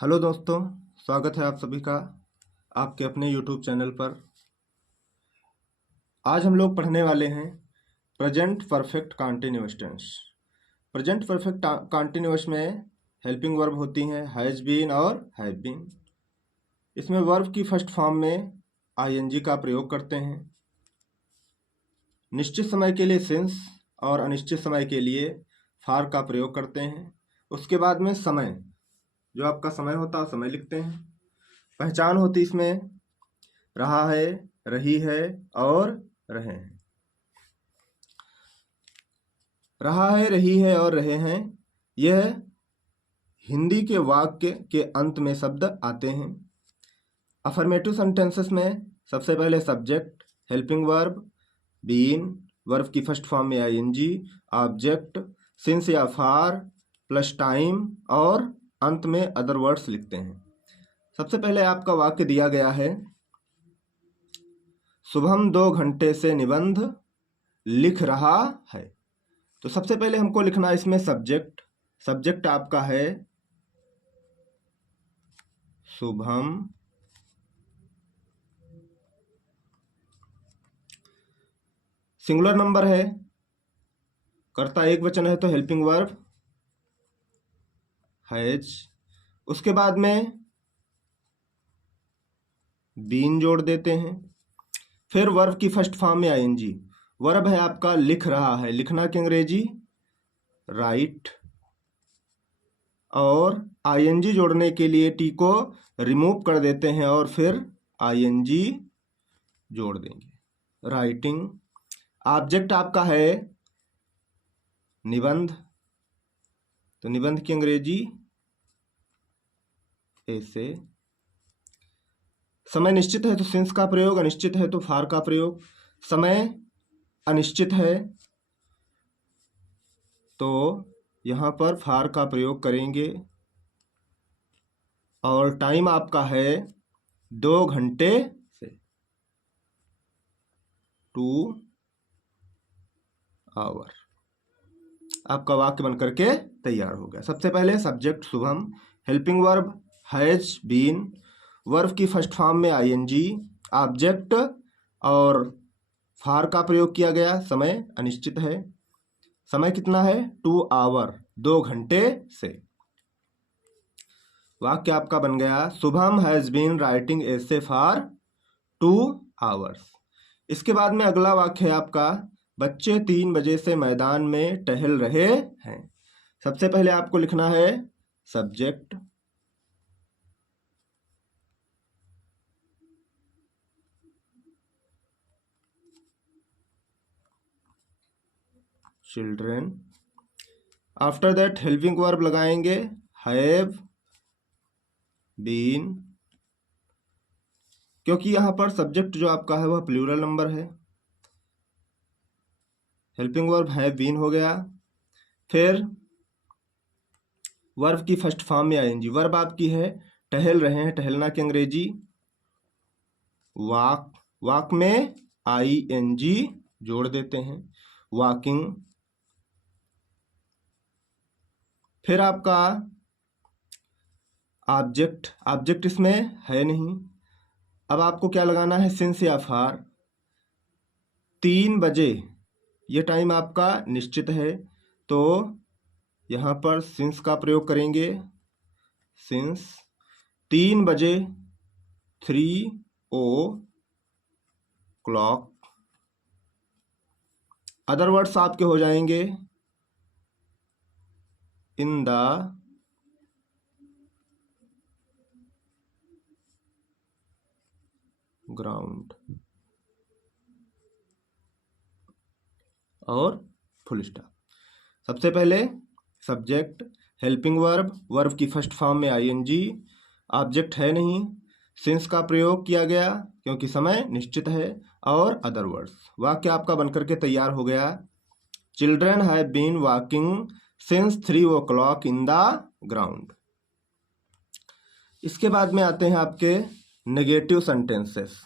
Hello दोस्तों, स्वागत है आप सभी का आपके अपने यूट्यूब चैनल पर। आज हम लोग पढ़ने वाले हैं present perfect continuous tense. Present perfect continuous में हेल्पिंग वर्ब होती हैं हैज़ बीन और हैव बीन। इसमें वर्ब की फर्स्ट फॉर्म में आईएनजी का प्रयोग करते हैं। निश्चित समय के लिए सिंस और अनिश्चित समय के लिए फार का प्रयोग करते हैं। उसके बाद में समय, जो आपका समय होता है समय लिखते हैं। पहचान होती इसमें रहा है, रही है और रहे हैं। रहा है, रही है और रहे हैं, यह हिंदी के वाक्य के अंत में शब्द आते हैं। अफर्मेटिव सेंटेंसेस में सबसे पहले subject, helping verb, been, verb की फर्स्ट फॉर्म में आईएनजी, ऑब्जेक्ट, सिंस या फार प्लस टाइम और अंत में अदर वर्ड्स लिखते हैं। सबसे पहले आपका वाक्य दिया गया है, शुभम 2 घंटे से निबंध लिख रहा है। तो सबसे पहले हमको लिखना इसमें सब्जेक्ट। सब्जेक्ट आपका है शुभम, सिंगुलर नंबर है, कर्ता एक वचन है तो हेल्पिंग वर्ब हैज। उसके बाद में बीन जोड़ देते हैं। फिर वर्ब की फर्स्ट फॉर्म में आईएनजी। वर्ब है आपका लिख रहा है, लिखना की अंग्रेजी राइट, और आईएनजी जोड़ने के लिए टी को रिमूव कर देते हैं और फिर आईएनजी जोड़ देंगे, राइटिंग। ऑब्जेक्ट आपका है निबंध, तो निबंध की अंग्रेजी ऐसे। समय निश्चित है तो सिंस का प्रयोग, अनिश्चित है तो फार का प्रयोग। समय अनिश्चित है तो यहाँ पर फार का प्रयोग करेंगे, और टाइम आपका है 2 घंटे से, 2 आवर। आपका वाक्य बनकर के तैयार हो गया। सबसे पहले subject Shubham, helping verb has been, verb की फर्स्ट फॉर्म में आईएनजी, ऑब्जेक्ट और फार का प्रयोग किया गया। समय अनिश्चित है, समय कितना है 2 आवर, 2 घंटे से। वाक्य आपका बन गया, Shubham has been writing essay for 2 hours. इसके बाद में अगला वाक्य है आपका, बच्चे 3 बजे से मैदान में टहल रहे हैं। सबसे पहले आपको लिखना है subject, children. After that helping verb लगाएंगे हैव बीन, क्योंकि यहां पर सब्जेक्ट जो आपका है वह प्लूरल नंबर है। हेल्पिंग वर्ब हैव बीन हो गया। फिर वर्ब की फर्स्ट फॉर्म में आएंगी। वर्ब आपकी है टहल रहे हैं, टहलना की अंग्रेजी वॉक, वॉक में आईएनजी जोड़ देते हैं, वॉकिंग। फिर आपका ऑब्जेक्ट, ऑब्जेक्ट इसमें है नहीं। अब आपको क्या लगाना है, सिंस या फार। 3 बजे ये टाइम आपका निश्चित है तो यहाँ पर सिंस का प्रयोग करेंगे, सिंस 3 बजे, 3 o'clock। अदर वर्ड्स आपके हो जाएंगे इन द ग्राउंड और फुल स्टॉप। सबसे पहले सब्जेक्ट, हेल्पिंग वर्ब, वर्ब की फर्स्ट फॉर्म में आईएनजी, ऑब्जेक्ट है नहीं, सिंस का प्रयोग किया गया क्योंकि समय निश्चित है, और अदर वर्ड्स। वाक्य आपका बनकर के तैयार हो गया, children have been walking since 3 o'clock in the ground. इसके बाद में आते हैं आपके नेगेटिव सेंटेंसेस।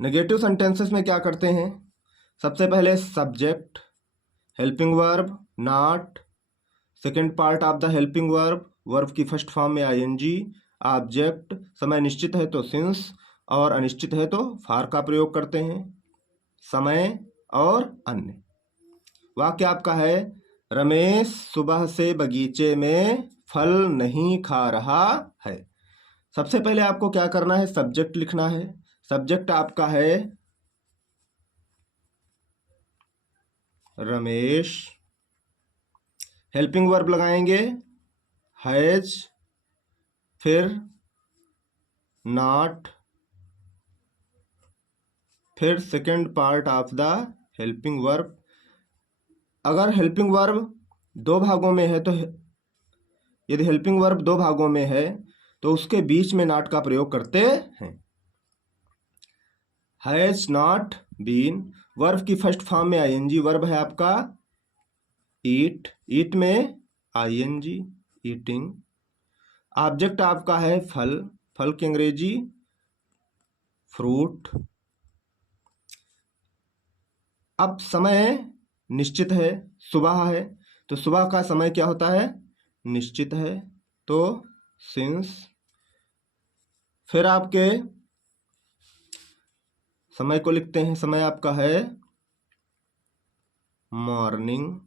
नेगेटिव सेंटेंसेस में क्या करते हैं, सबसे पहले subject, helping verb not, second part of the helping verb verb की फर्स्ट फॉर्म में आईएनजी, ऑब्जेक्ट, समय निश्चित है तो सिंस और अनिश्चित है तो फार का प्रयोग करते हैं, समय और अन्य। वाक्य आपका है, रमेश सुबह से बगीचे में फल नहीं खा रहा है। सबसे पहले आपको क्या करना है, सब्जेक्ट लिखना है। सब्जेक्ट आपका है रमेश, हेल्पिंग वर्ब लगाएंगे हैज, फिर नॉट, फिर second part of the helping verb. अगर हेल्पिंग वर्ब दो भागों में है तो यदि हेल्पिंग वर्ब दो भागों में है तो उसके बीच में नॉट का प्रयोग करते हैं। हैज नॉट बीन, वर्ब की फर्स्ट फॉर्म में आईएनजी, वर्ब है आपका ईट, ईट में आईएनजी ईटिंग। ऑब्जेक्ट आपका है फल, फल की अंग्रेजी फ्रूट। अब समय निश्चित है, सुबह है तो सुबह का समय क्या होता है, निश्चित है तो सिंस। फिर आपके समय को लिखते हैं, समय आपका है मॉर्निंग।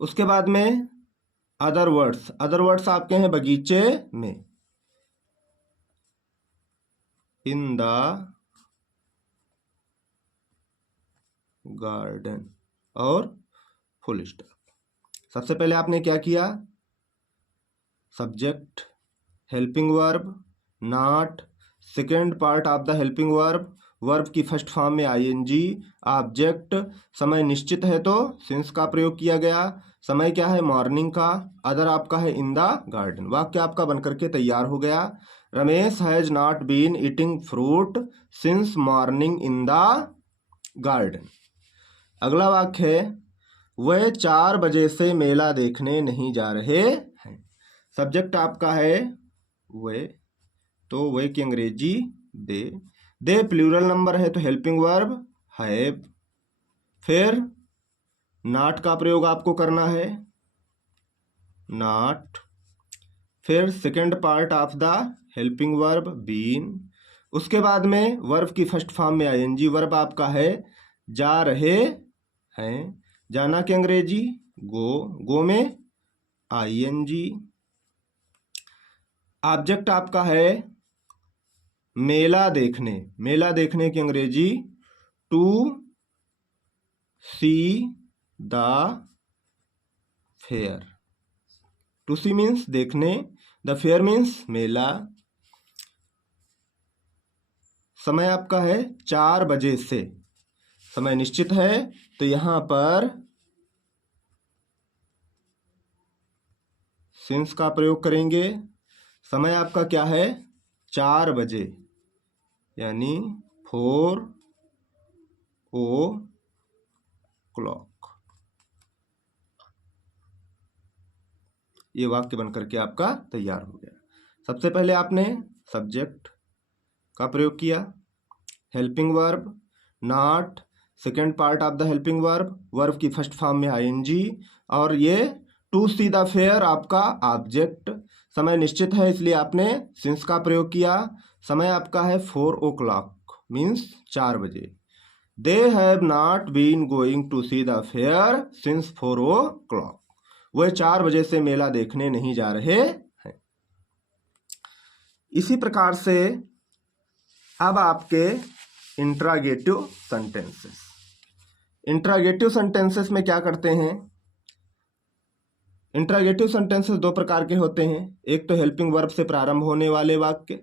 उसके बाद में अदर वर्ड्स, अदर वर्ड्स आपके हैं बगीचे में, इन द गार्डन और फुल स्टॉप। सबसे पहले आपने क्या किया, subject, helping verb, not, second part of the helping verb, verb की फर्स्ट फॉर्म में आईएनजी, ऑब्जेक्ट, समय निश्चित है तो सिंस का प्रयोग किया गया, समय क्या है मॉर्निंग का, अदर आपका है इन द गार्डन। वाक्य आपका बनकर के तैयार हो गया, Ramesh has not been eating fruit since morning in the garden. अगला वाक्य है, वह 4 बजे से मेला देखने नहीं जा रहे हैं। सब्जेक्ट आपका है वे, तो वे की अंग्रेजी दे, दे प्लूरल नंबर है तो हेल्पिंग वर्ब हैव। फिर नॉट का प्रयोग आपको करना है, नॉट, फिर second part of the helping verb been. उसके बाद में वर्ब की फर्स्ट फॉर्म में आईएनजी, वर्ब आपका है जा रहे हैं, जाना की अंग्रेजी गो, गो में आईएनजी। ऑब्जेक्ट आपका है मेला देखने, मेला देखने की अंग्रेजी to see the fair, to see means देखने, द फेयर मीन्स मेला। समय आपका है 4 बजे से, समय निश्चित है तो यहां पर सिंस का प्रयोग करेंगे। समय आपका क्या है 4 बजे, यानी 4 o'clock। ये वाक्य बनकर के आपका तैयार हो गया। सबसे पहले आपने सब्जेक्ट का प्रयोग किया, helping verb, not, second part of the helping verb, verb की फर्स्ट फॉर्म में आईएनजी, और ये टू सी द फेयर आपका ऑब्जेक्ट। समय निश्चित है इसलिए आपने सिंस का प्रयोग किया। समय आपका है 4 o'clock मीन्स 4 बजे। They have not been going to see the fair since 4 o'clock, वह 4 बजे से मेला देखने नहीं जा रहे हैं। इसी प्रकार से अब आपके इंट्रागेटिव सेंटेंसेस, इंट्रागेटिव सेंटेंसेस में क्या करते हैं, इंट्रागेटिव सेंटेंसेस दो प्रकार के होते हैं। एक तो हेल्पिंग वर्ब से प्रारंभ होने वाले वाक्य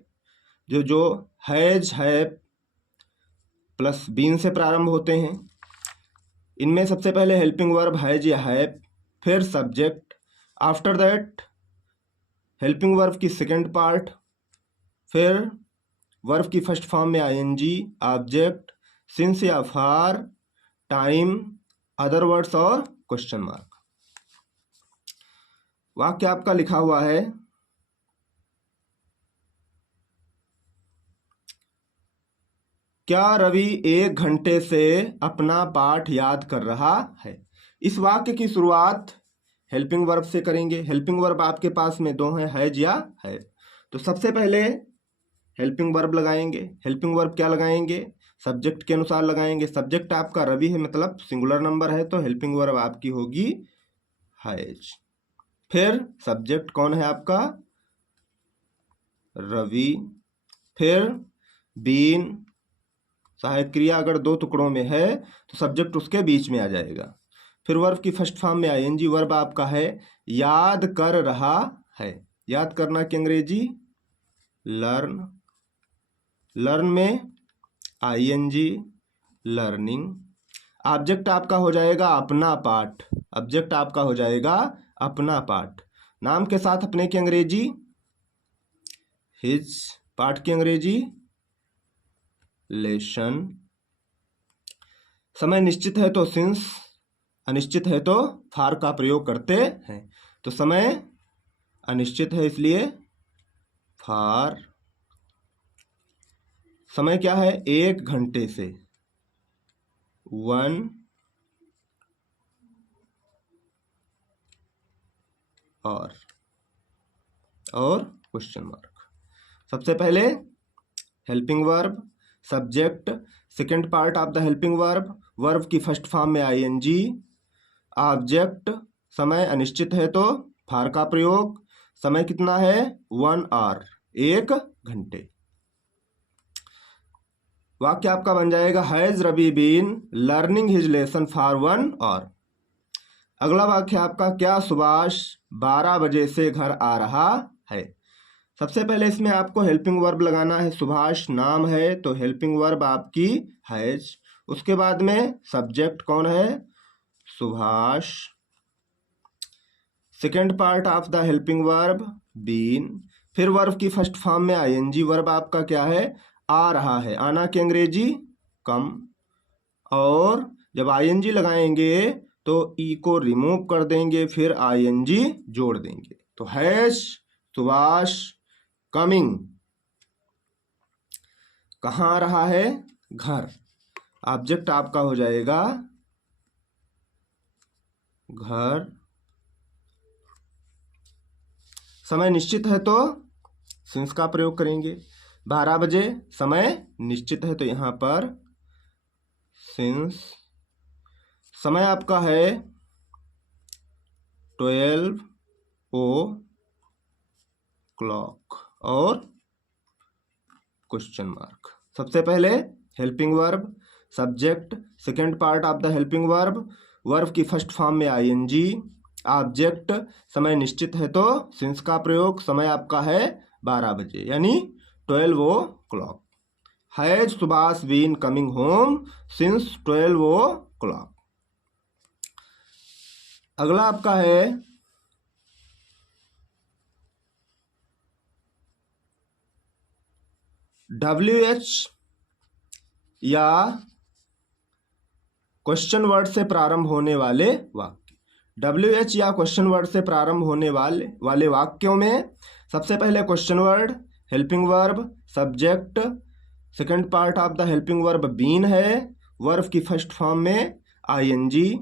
जो हैज, हैव प्लस बीन से प्रारंभ होते हैं। इनमें सबसे पहले हेल्पिंग वर्ब हैज या हैव, फिर subject, after that helping verb की सेकंड पार्ट, फिर वर्ब की फर्स्ट फॉर्म में आईएनजी, ऑब्जेक्ट, सिंस या फार, टाइम, अदर वर्ड्स और क्वेश्चन मार्क। वाक्य आपका लिखा हुआ है, क्या रवि 1 घंटे से अपना पाठ याद कर रहा है। इस वाक्य की शुरुआत हेल्पिंग वर्ब से करेंगे। हेल्पिंग वर्ब आपके पास में दो हैं, हैज या है। तो सबसे पहले हेल्पिंग वर्ब लगाएंगे। हेल्पिंग वर्ब क्या लगाएंगे? सब्जेक्ट के अनुसार लगाएंगे। सब्जेक्ट आपका रवि है, मतलब सिंगुलर नंबर है, तो हेल्पिंग वर्ब आपकी होगी हैज। फिर सब्जेक्ट कौन है आपका? रवि। फिर बीन, सहायक क्रिया अगर दो टुकड़ों में है तो सब्जेक्ट उसके बीच में आ जाएगा। फिर वर्ब की फर्स्ट फॉर्म में आईएनजी वर्ब आपका है याद कर रहा है। याद करना की अंग्रेजी लर्न। लर्न में आईएनजी लर्निंग। ऑब्जेक्ट आपका हो जाएगा अपना पाठ। ऑब्जेक्ट आपका हो जाएगा अपना पाठ। नाम के साथ अपने की अंग्रेजी हिज। पाठ की अंग्रेजी लेसन। समय निश्चित है तो सिंस, अनिश्चित है तो फार का प्रयोग करते हैं। तो समय अनिश्चित है इसलिए फार। समय क्या है? 1 घंटे से 1 और क्वेश्चन मार्क। सबसे पहले helping verb, subject, second part of the helping verb, verb की फर्स्ट फॉर्म में आईएनजी, ऑब्जेक्ट, समय अनिश्चित है तो फार का प्रयोग, समय कितना है 1 आवर, 1 घंटे। वाक्य आपका बन जाएगा has Ravi been learning his lesson for 1 hour. अगला वाक्य आपका क्या सुभाष 12 बजे से घर आ रहा है। सबसे पहले इसमें आपको हेल्पिंग वर्ब लगाना है। सुभाष नाम है तो हेल्पिंग वर्ब आपकी हैज। उसके बाद में सब्जेक्ट कौन है? Subhash. Second part of the helping verb been. फिर वर्ब की फर्स्ट फॉर्म में आईएनजी वर्ब आपका क्या है? आ रहा है। आना की अंग्रेजी कम। और जब आईएनजी लगाएंगे तो ई को रिमूव कर देंगे, फिर आईएनजी जोड़ देंगे। तो हैज सुभाष कमिंग। कहाँ आ रहा है? घर। ऑब्जेक्ट आपका हो जाएगा घर। समय निश्चित है तो सिंस का प्रयोग करेंगे। 12 बजे समय निश्चित है तो यहां पर सिंस। समय आपका है 12 o'clock और क्वेश्चन मार्क। सबसे पहले helping verb, subject, second part of the helping verb, verb की फर्स्ट फॉर्म में आईएनजी, ऑब्जेक्ट, समय निश्चित है तो सिंस का प्रयोग, समय आपका है 12 बजे यानी 12 o'clock। Has Subhash been coming home since 12 o'clock। अगला आपका है WH या क्वेश्चन वर्ड से प्रारंभ होने वाले वाक्य। WH या क्वेश्चन वर्ड से प्रारंभ होने वाले वाक्यों में सबसे पहले question word, helping verb, subject, second part of the helping verb been है, वर्ब की फर्स्ट फॉर्म में आईएनजी,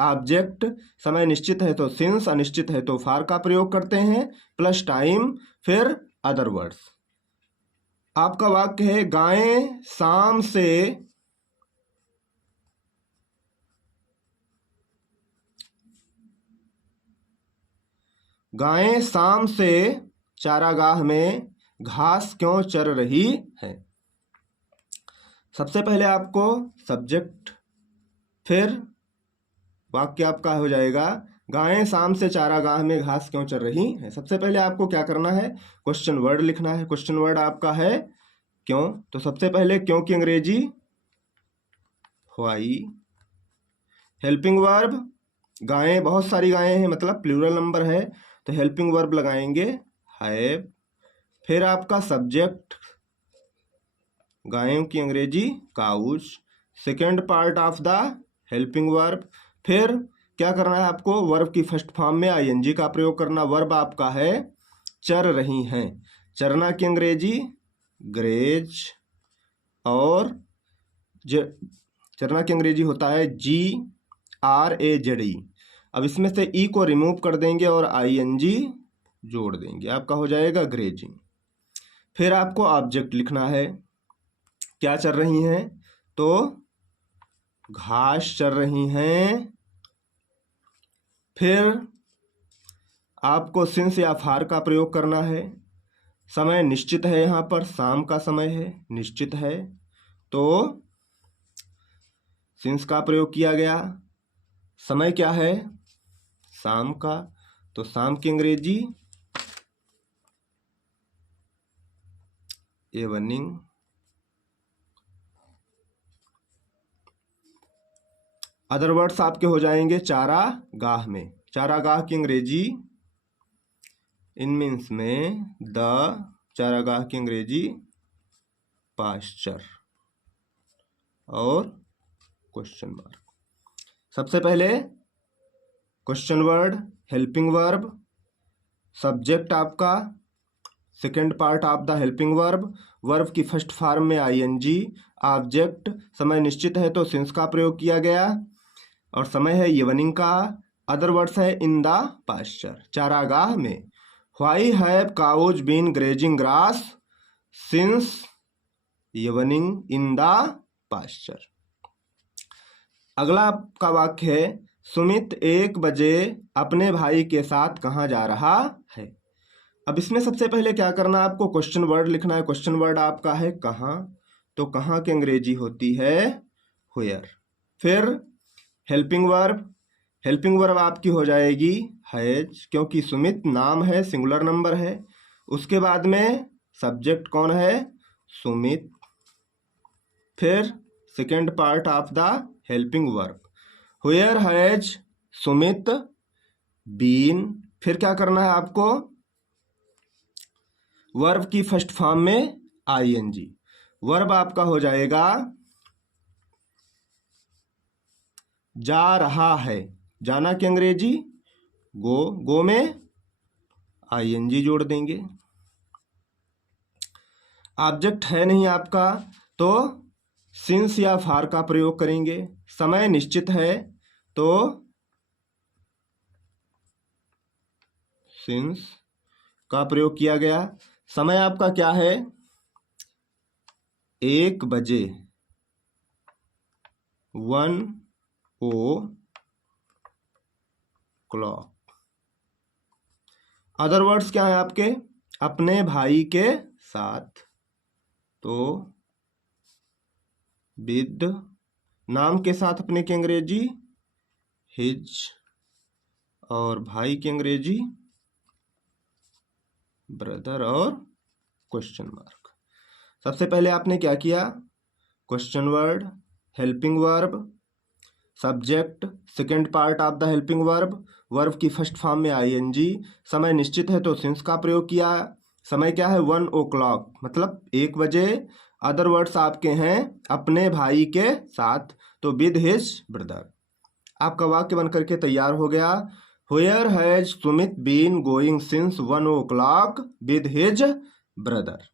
ऑब्जेक्ट, समय निश्चित है तो सिंस, अनिश्चित है तो फार का प्रयोग करते हैं, प्लस टाइम, फिर अदर वर्ड्स। आपका वाक्य है गायें शाम से चारागाह में घास क्यों चर रही है। सबसे पहले आपको सब्जेक्ट, फिर वाक्य आपका हो जाएगा गायें शाम से चारागाह में घास क्यों चर रही है। सबसे पहले आपको क्या करना है? क्वेश्चन वर्ड लिखना है। क्वेश्चन वर्ड आपका है क्यों। तो सबसे पहले क्यों की अंग्रेजी व्हाई। हेल्पिंग वर्ब, गायें बहुत सारी गायें हैं मतलब प्लूरल नंबर है तो हेल्पिंग वर्ब लगाएंगे हैव। फिर आपका सब्जेक्ट, गायों की अंग्रेजी cows. Second part of the helping verb. फिर क्या करना है आपको? वर्ब की फर्स्ट फॉर्म में आईएनजी का प्रयोग करना। वर्ब आपका है चर रही हैं। चरना की अंग्रेजी ग्रेज। और चरना की अंग्रेजी होता है जी RAZE। अब इसमें से ई को रिमूव कर देंगे और ING जोड़ देंगे, आपका हो जाएगा ग्रेजिंग। फिर आपको ऑब्जेक्ट लिखना है, क्या चल रही हैं, तो घास चल रही हैं। फिर आपको सिंस या फार का प्रयोग करना है। समय निश्चित है, यहाँ पर शाम का समय है, निश्चित है, तो सिंस का प्रयोग किया गया। समय क्या है, शाम का, तो शाम की अंग्रेजी इवनिंग। अदर वर्ड्स आपके हो जाएंगे चारागाह में। चारागाह की अंग्रेजी इन मीन्स में द, चारागाह की अंग्रेजी पास्चर और क्वेश्चन मार्क। सबसे पहले question word, helping verb, subject आपका, second part of the helping verb, verb की फर्स्ट फॉर्म में ING, ऑब्जेक्ट, समय निश्चित है तो सिंस का प्रयोग किया गया और समय है इवनिंग का। अदर वर्ड्स है इन द पास्चर, चारागाह में। Why have cows been grazing grass since evening in the pasture. अगला आपका वाक्य है, सुमित 1 बजे अपने भाई के साथ कहाँ जा रहा है। अब इसमें सबसे पहले क्या करना है, आपको क्वेश्चन वर्ड लिखना है। क्वेश्चन वर्ड आपका है कहाँ, तो कहाँ की अंग्रेजी होती है व्हेयर। फिर हेल्पिंग वर्ब, हेल्पिंग वर्ब आपकी हो जाएगी हैज, क्योंकि सुमित नाम है, सिंगुलर नंबर है। उसके बाद में सब्जेक्ट कौन है, सुमित। फिर second part of the helping verb, where has Sumit been. फिर क्या करना है आपको, वर्ब की फर्स्ट फॉर्म में ING। वर्ब आपका हो जाएगा जा रहा है, जाना की अंग्रेजी गो, गो में ING जोड़ देंगे। ऑब्जेक्ट है नहीं आपका, तो सिंस या फार का प्रयोग करेंगे। समय निश्चित है तो सिंस का प्रयोग किया गया। समय आपका क्या है, 1 बजे, 1 o'clock। अदर वर्ड्स क्या है आपके, अपने भाई के साथ, तो विद, नाम के साथ अपने की अंग्रेजी हिज और भाई की अंग्रेजी ब्रदर और क्वेश्चन मार्क। सबसे पहले आपने क्या किया, question word, helping verb, subject, second part of the helping verb, verb की फर्स्ट फॉर्म में ING, समय निश्चित है तो सिंस का प्रयोग किया। समय क्या है, 1 o'clock, मतलब 1 बजे। अदर वर्ड्स आपके हैं अपने भाई के साथ, तो विद हिज ब्रदर। आपका वाक्य बनकर के तैयार हो गया, where has Sumit been going since 1 o'clock with his brother.